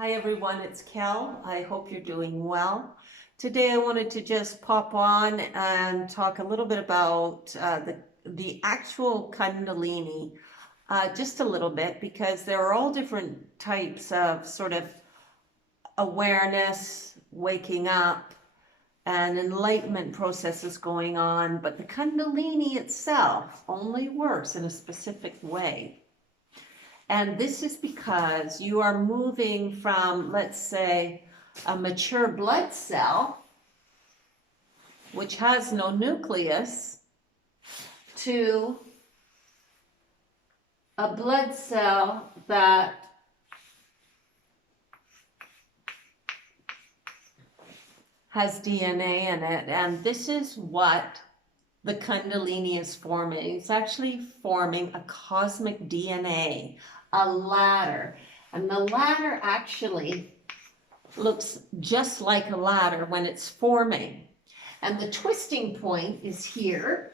Hi everyone, it's Kel. I hope you're doing well. Today I wanted to just pop on and talk a little bit about the actual Kundalini, just a little bit, because there are all different types of sort of awareness, waking up, and enlightenment processes going on, but the Kundalini itself only works in a specific way. And this is because you are moving from, let's say, a mature blood cell, which has no nucleus, to a blood cell that has DNA in it. And this is what the Kundalini is forming. It's actually forming a cosmic DNA, a ladder. And the ladder actually looks just like a ladder when it's forming. And the twisting point is here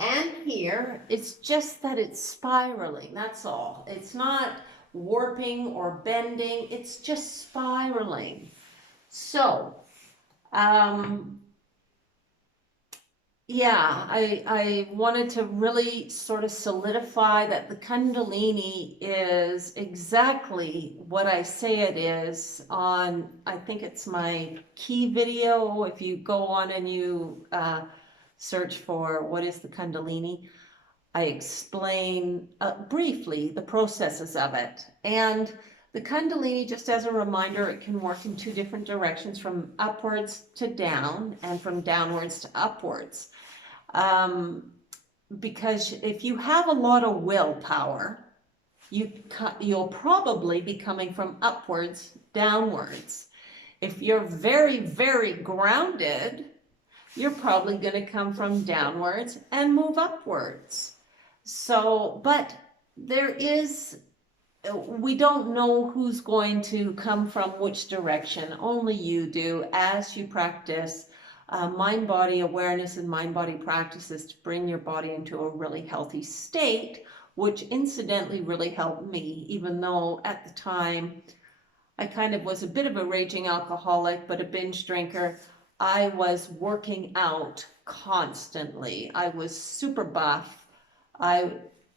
and here. It's just that it's spiraling, that's all. It's not warping or bending, it's just spiraling. So, yeah, I wanted to really sort of solidify that the Kundalini is exactly what I say it is on, I think it's my key video. If you go on and you search for what is the Kundalini, I explain briefly the processes of it. And the Kundalini, just as a reminder, it can work in two different directions, from upwards to down and from downwards to upwards. Because if you have a lot of willpower, you'll probably be coming from upwards downwards. If you're very, very grounded, you're probably going to come from downwards and move upwards. So, but we don't know who's going to come from which direction. Only you do, as you practice mind-body awareness and mind-body practices to bring your body into a really healthy state, which incidentally really helped me, even though at the time I kind of was a bit of a raging alcoholic, but a binge drinker. I was working out constantly. I was super buff. I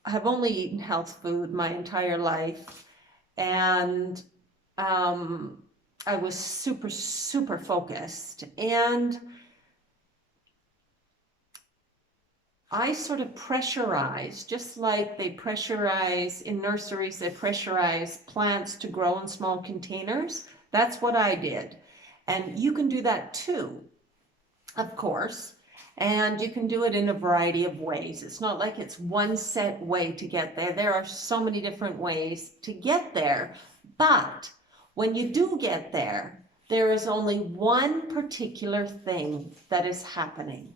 have only eaten health food my entire life, and I was super, super focused. And I sort of pressurized, just like they pressurize in nurseries, they pressurize plants to grow in small containers. That's what I did. And you can do that too, of course. And you can do it in a variety of ways. It's not like it's one set way to get there. There are so many different ways to get there. But when you do get there, there is only one particular thing that is happening.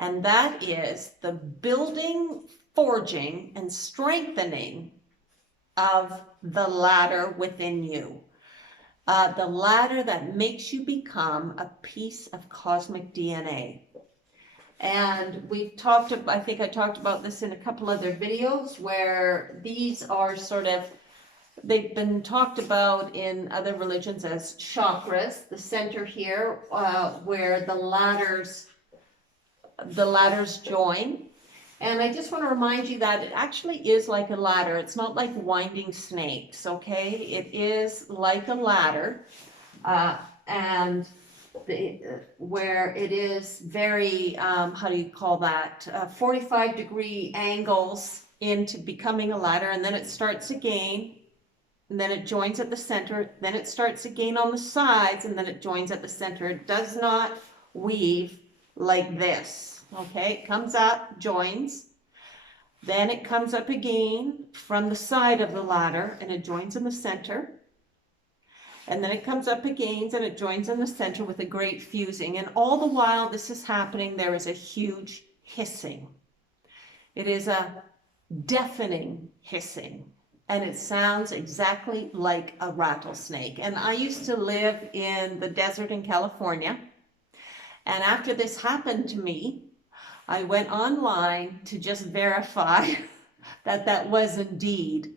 And that is the building, forging, and strengthening of the ladder within you. The ladder that makes you become a piece of cosmic DNA. And I think I talked about this in a couple other videos, where these are they've been talked about in other religions as chakras. The center here, where the ladders join. And I just want to remind you that it actually is like a ladder. It's not like winding snakes, okay? It is like a ladder, and where it is very, how do you call that, 45-degree angles into becoming a ladder, and then it starts again, and then it joins at the center, then it starts again on the sides, and then it joins at the center. It does not weave like this, okay? It comes up, joins, then it comes up again from the side of the ladder, and it joins in the center, and then it comes up again and it joins in the center with a great fusing. And all the while this is happening, there is a huge hissing. It is a deafening hissing, and it sounds exactly like a rattlesnake. And I used to live in the desert in California, and after this happened to me, I went online to just verify that that was indeed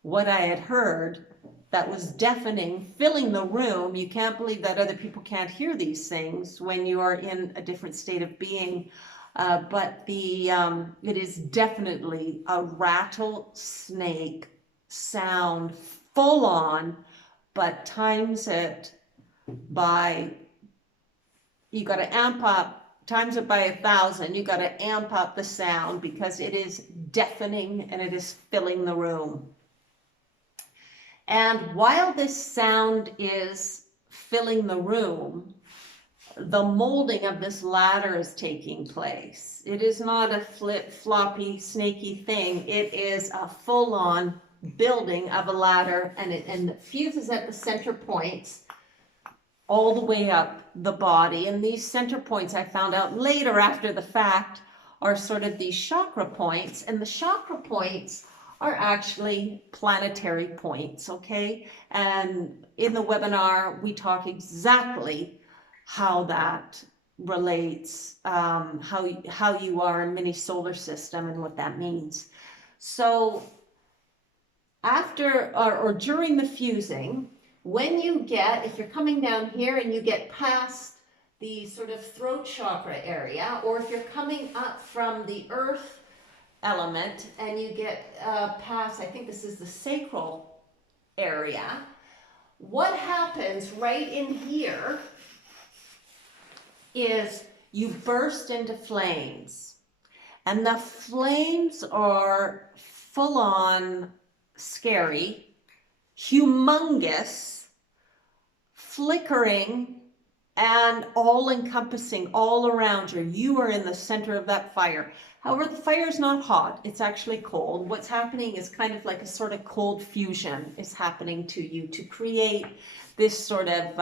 what I had heard. that was deafening, filling the room. You can't believe that other people can't hear these things when you are in a different state of being. But it is definitely a rattlesnake sound, full on, but times it by, you got to amp up, times it by 1,000. You got to amp up the sound because it is deafening and it is filling the room. And while this sound is filling the room, the molding of this ladder is taking place. It is not a floppy, snaky thing. It is a full-on building of a ladder, and it fuses at the center points all the way up the body. And these center points, I found out later after the fact, are sort of these chakra points, and the chakra points are actually planetary points, okay? And in the webinar, we talk exactly how that relates, how you are in mini solar system and what that means. So after or during the fusing, when you get, if you're coming down here and you get past the sort of throat chakra area, or if you're coming up from the earth element and you get past, I think this is the sacral area, what happens right in here is you burst into flames, and the flames are full on scary, humongous, flickering, and all encompassing all around you. You are in the center of that fire. However, the fire is not hot, it's actually cold. What's happening is kind of like a sort of cold fusion is happening to you to create this sort of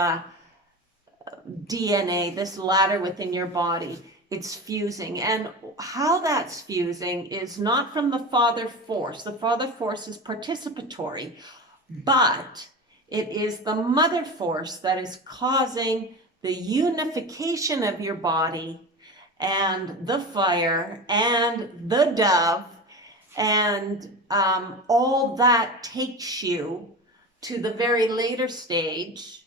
DNA, this ladder within your body. It's fusing, and how that's fusing is not from the father force. The father force is participatory, but it is the mother force that is causing the unification of your body and the fire and the dove, and all that takes you to the very later stage,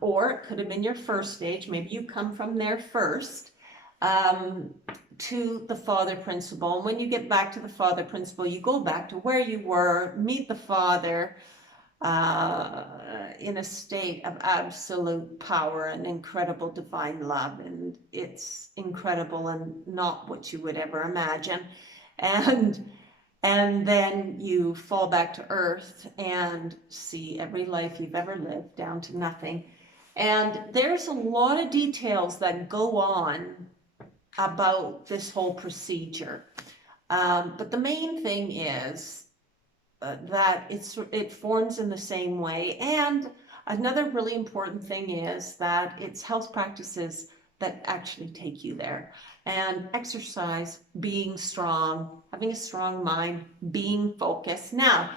or it could have been your first stage. Maybe you come from there first, to the father principle. And when you get back to the father principle, you go back to where you were, meet the father, in a state of absolute power and incredible divine love, and it's incredible and not what you would ever imagine. And then you fall back to earth and see every life you've ever lived down to nothing. And there's a lot of details that go on about this whole procedure, but the main thing is that it forms in the same way. And another really important thing is that it's health practices that actually take you there. And exercise, being strong, having a strong mind, being focused. Now,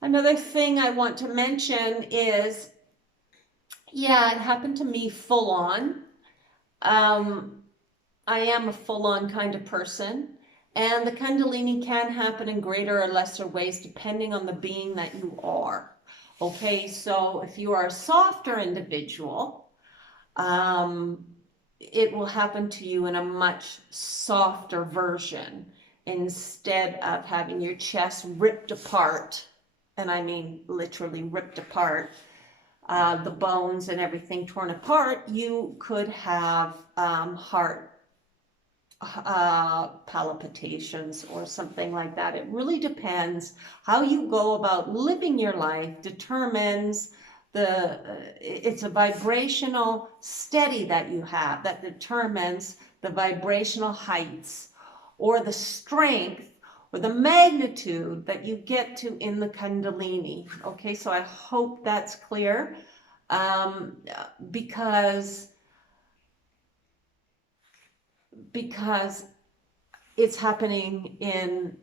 another thing I want to mention is, yeah, it happened to me full on. I am a full on kind of person. And the Kundalini can happen in greater or lesser ways depending on the being that you are. Okay, so if you are a softer individual, it will happen to you in a much softer version instead of having your chest ripped apart, and I mean literally ripped apart, the bones and everything torn apart. You could have heart palpitations or something like that. It really depends. How you go about living your life determines it's a vibrational steady that you have that determines the vibrational heights or the strength or the magnitude that you get to in the Kundalini. Okay, so I hope that's clear, because it's happening in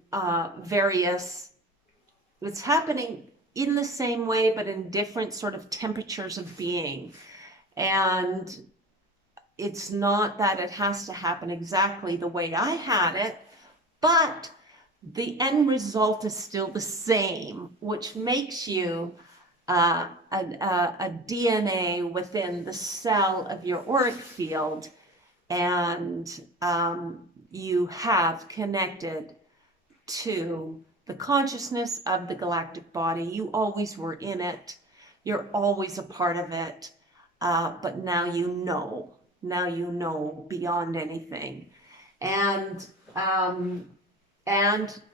it's happening in the same way, but in different sort of temperatures of being. And it's not that it has to happen exactly the way I had it, but the end result is still the same, which makes you a DNA within the cell of your auric field, and you have connected to the consciousness of the galactic body. You always were in it. You're always a part of it. But now you know. Now you know beyond anything. And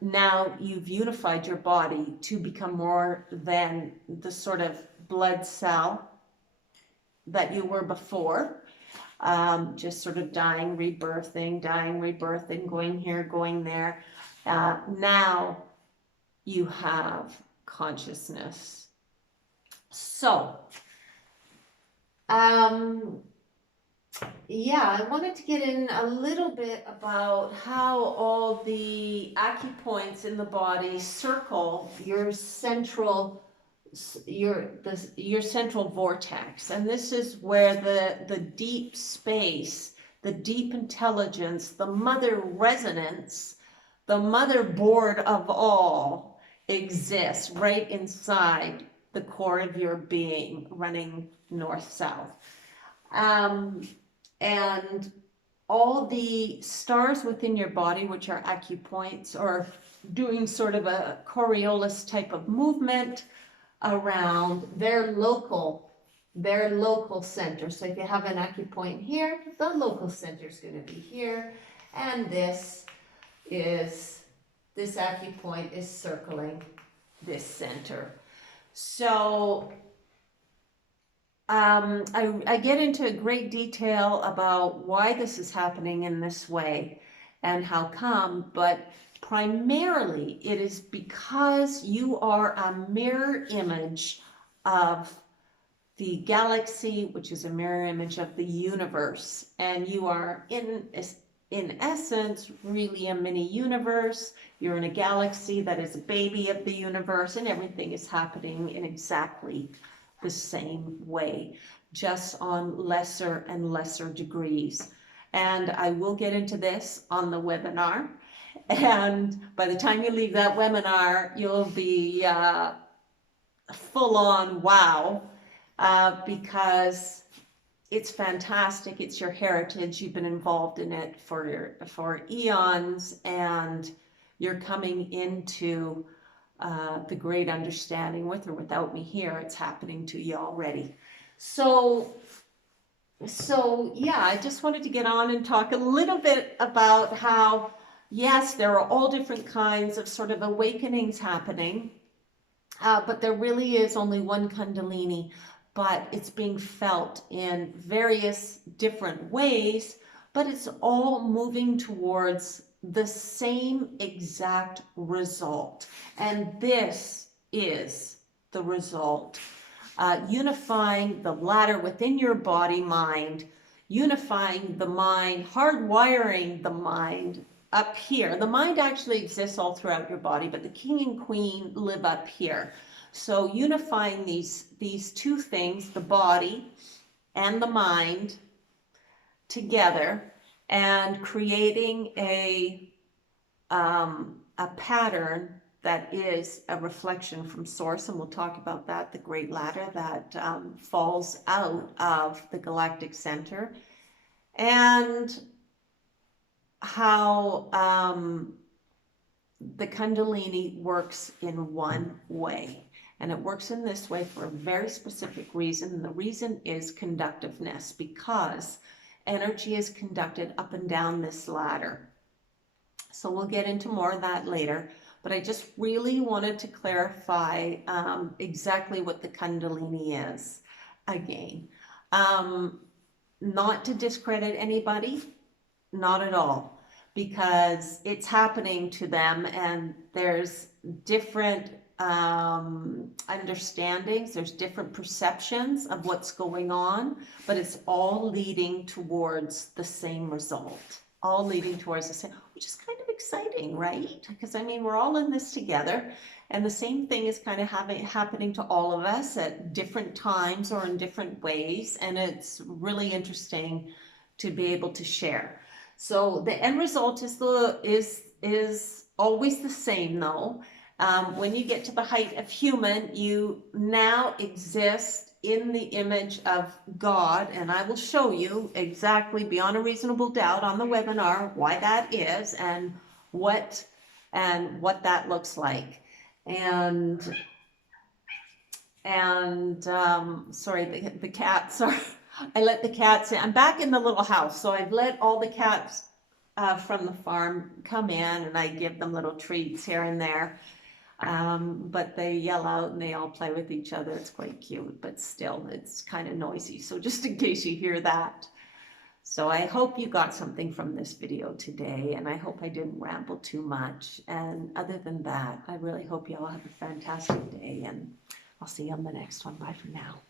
now you've unified your body to become more than the sort of blood cell that you were before. Just sort of dying, rebirthing, going here, going there. Now you have consciousness. So, yeah, I wanted to get in a little bit about how all the acupoints in the body circle your central vortex, and this is where the deep space, the deep intelligence, the mother resonance, the motherboard of all exists right inside the core of your being, running north-south. And all the stars within your body, which are acupoints, are doing sort of a Coriolis type of movement around their local center. So if you have an acupoint here, the local center is going to be here, and this acupoint is circling this center. So I get into great detail about why this is happening in this way and how come, but primarily it is because you are a mirror image of the galaxy, which is a mirror image of the universe, and you are in essence really a mini universe. You're in a galaxy that is a baby of the universe, and everything is happening in exactly the same way, just on lesser and lesser degrees. And I will get into this on the webinar, and by the time you leave that webinar, you'll be full on wow, because it's fantastic. It's your heritage. You've been involved in it for eons, and you're coming into the great understanding. With or without me here, it's happening to you already. So yeah, I just wanted to get on and talk a little bit about how, yes, there are all different kinds of sort of awakenings happening, but there really is only one Kundalini, but it's being felt in various different ways, but it's all moving towards the same exact result. And this is the result. Unifying the ladder within your body mind, unifying the mind, hardwiring the mind up here. The mind actually exists all throughout your body, but the king and queen live up here. So unifying these two things, the body and the mind, together, and creating a pattern that is a reflection from source, and we'll talk about that, the great ladder that falls out of the galactic center, and how the Kundalini works in one way. And it works in this way for a very specific reason, and the reason is conductiveness, because energy is conducted up and down this ladder. So we'll get into more of that later, but I just really wanted to clarify exactly what the Kundalini is again. Not to discredit anybody, not at all, because it's happening to them, and there's different understandings, there's different perceptions of what's going on, but it's all leading towards the same result, all leading towards the same, which is kind of exciting, right? Because I mean, we're all in this together, and the same thing is kind of happening to all of us at different times or in different ways, and it's really interesting to be able to share. So the end result is always the same though. When you get to the height of human, you now exist in the image of God, and I will show you exactly beyond a reasonable doubt on the webinar why that is and what that looks like. Sorry, the cats are, I let the cats in. I'm back in the little house, so I've let all the cats from the farm come in, and I give them little treats here and there. But they yell out and they all play with each other. It's quite cute, but still, it's kind of noisy. So just in case you hear that. So I hope you got something from this video today, and I hope I didn't ramble too much. And other than that, I really hope you all have a fantastic day, and I'll see you on the next one. Bye for now.